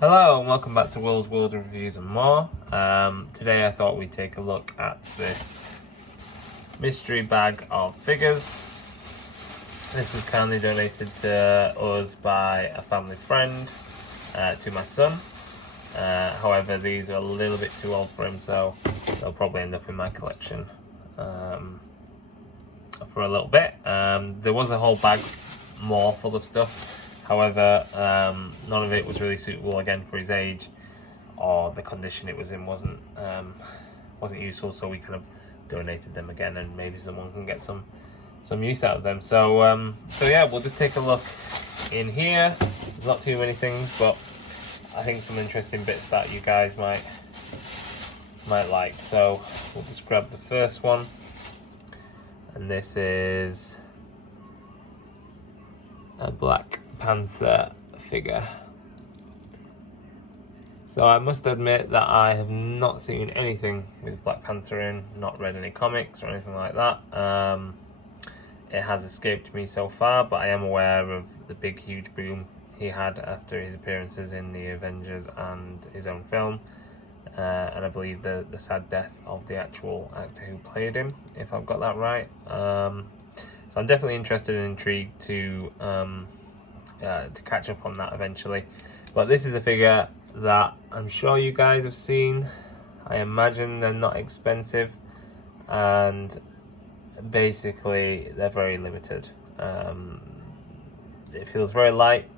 Hello and welcome back to Will's World Reviews and more. Today I thought we'd take a look at this mystery bag of figures. This was kindly donated to us by a family friend, to my son. However, these are a little bit too old for him, so they'll probably end up in my collection for a little bit. There was a whole bag more full of stuff. However, none of it was really suitable again for his age, or the condition it was in wasn't useful. So we kind of donated them again, and maybe someone can get some use out of them. So yeah, we'll just take a look in here. There's not too many things, but I think some interesting bits that you guys might like. So we'll just grab the first one, and this is a Black Panther figure. So I must admit that I have not seen anything with Black Panther in, not read any comics or anything like that. It has escaped me so far, but I am aware of the big huge boom he had after his appearances in the Avengers and his own film, and I believe the sad death of the actual actor who played him, if I've got that right. So I'm definitely interested and intrigued to catch up on that eventually. But this is a figure that I'm sure you guys have seen. I imagine they're not expensive, and basically they're very limited. It feels very light.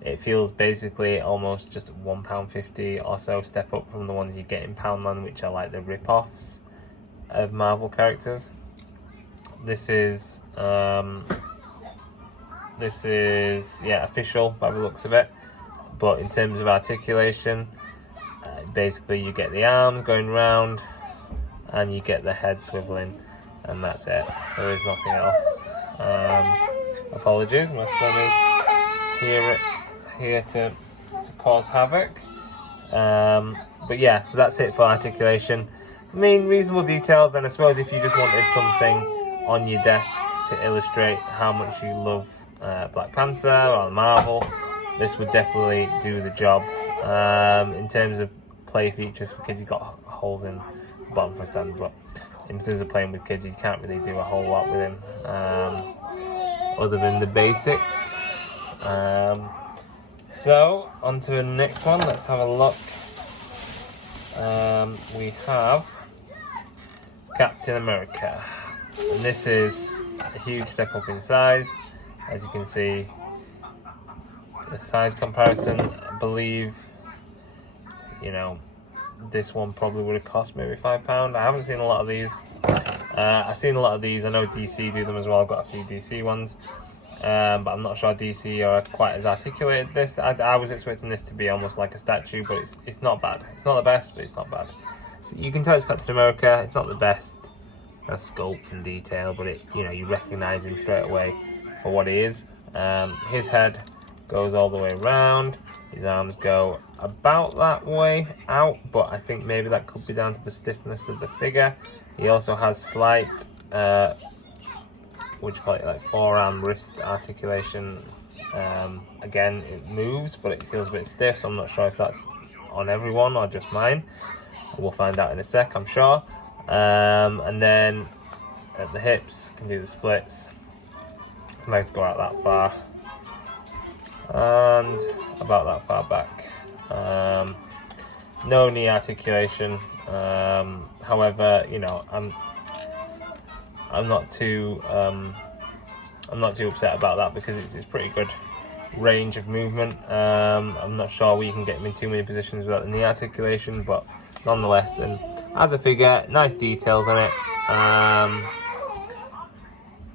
It feels basically almost just £1.50 or so, step up from the ones you get in Poundland, which are like the rip-offs of Marvel characters. This is official by the looks of it, but in terms of articulation, basically you get the arms going round and you get the head swiveling, and that's it. There is nothing else. Apologies, my son is here to cause havoc. But yeah, so that's it for articulation. I mean, reasonable details, and I suppose if you just wanted something on your desk to illustrate how much you love Black Panther or Marvel, this would definitely do the job. In terms of play features for kids, you've got holes in the bottom for a stand, but in terms of playing with kids, you can't really do a whole lot with him, other than the basics. So on to the next one, let's have a look. We have Captain America, and this is a huge step up in size. As you can see, the size comparison, I believe, this one probably would have cost maybe £5. I haven't seen a lot of these. I've seen a lot of these. I know DC do them as well. I've got a few DC ones, but I'm not sure DC are quite as articulated. I was expecting this to be almost like a statue, but it's not bad. It's not the best, but it's not bad. So you can tell it's Captain America. It's not the best sculpt and detail, but you recognise him straight away for what he is. His head goes all the way around. His arms go about that way out, but I think maybe that could be down to the stiffness of the figure. He also has slight, like forearm wrist articulation. Again, it moves, but it feels a bit stiff, so I'm not sure if that's on everyone or just mine. We'll find out in a sec, I'm sure. And then at the hips, can do the splits. Legs go out that far and about that far back. No knee articulation. However, I'm not too upset about that, because it's pretty good range of movement. I'm not sure we can get him in too many positions without the knee articulation, but nonetheless, and as a figure, nice details on it.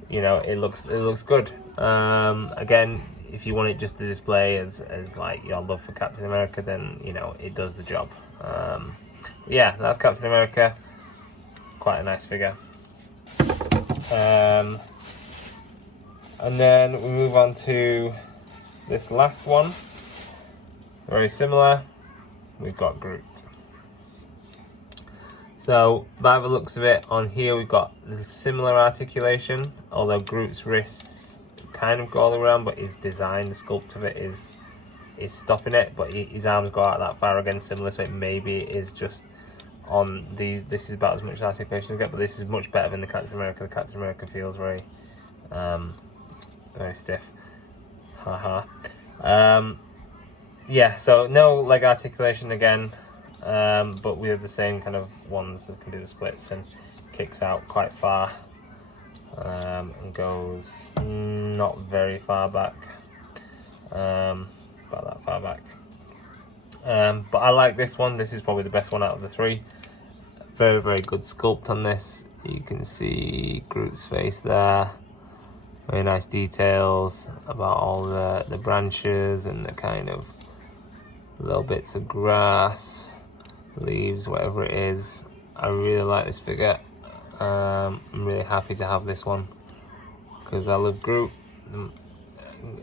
It looks good. Again, if you want it just to display as like your love for Captain America, then it does the job. Yeah, that's Captain America. Quite a nice figure. And then we move on to this last one. Very similar. We've got Groot. So by the looks of it, on here we've got similar articulation, although Groot's wrists kind of go all around, but his design, the sculpt of it is is stopping it, but his arms go out that far again, similar, so it maybe is just on these. This is about as much articulation you get, but this is much better than the Captain America. The Captain America feels very very stiff. Haha. Yeah, so no leg articulation again, but we have the same kind of ones that can do the splits and kicks out quite far, and goes not very far back, about that far back. But I like this one. This is probably the best one out of the three. Very, very good sculpt on this. You can see Groot's face there. Very nice details about all the branches and the kind of little bits of grass, leaves, whatever it is. I really like this figure. I'm really happy to have this one because I love Groot.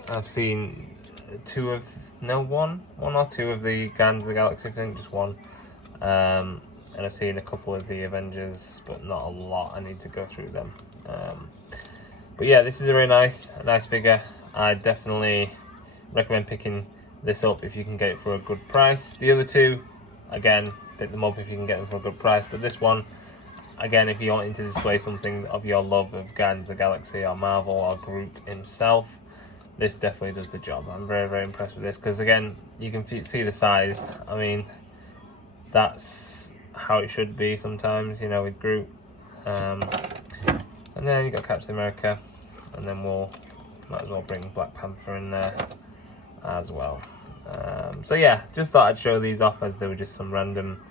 I've seen one or two of the Guardians of the Galaxy, I think just one. And I've seen a couple of the Avengers, but not a lot. I need to go through them. But yeah, this is a very nice figure. I definitely recommend picking this up if you can get it for a good price. The other two, again, pick them up if you can get them for a good price. But this one, again, if you're wanting to display something of your love of Guardians of the Galaxy or Marvel or Groot himself, this definitely does the job. I'm very, very impressed with this because, again, you can see the size. I mean, that's how it should be sometimes, you know, with Groot. And then you got Captain America, and then might as well bring Black Panther in there as well. So yeah, just thought I'd show these off as they were just some random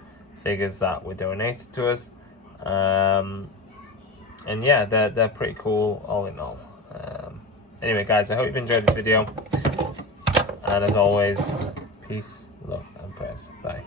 figures that were donated to us. And yeah, they're pretty cool all in all. Anyway guys, I hope you've enjoyed this video, and as always, peace, love and prayers. Bye.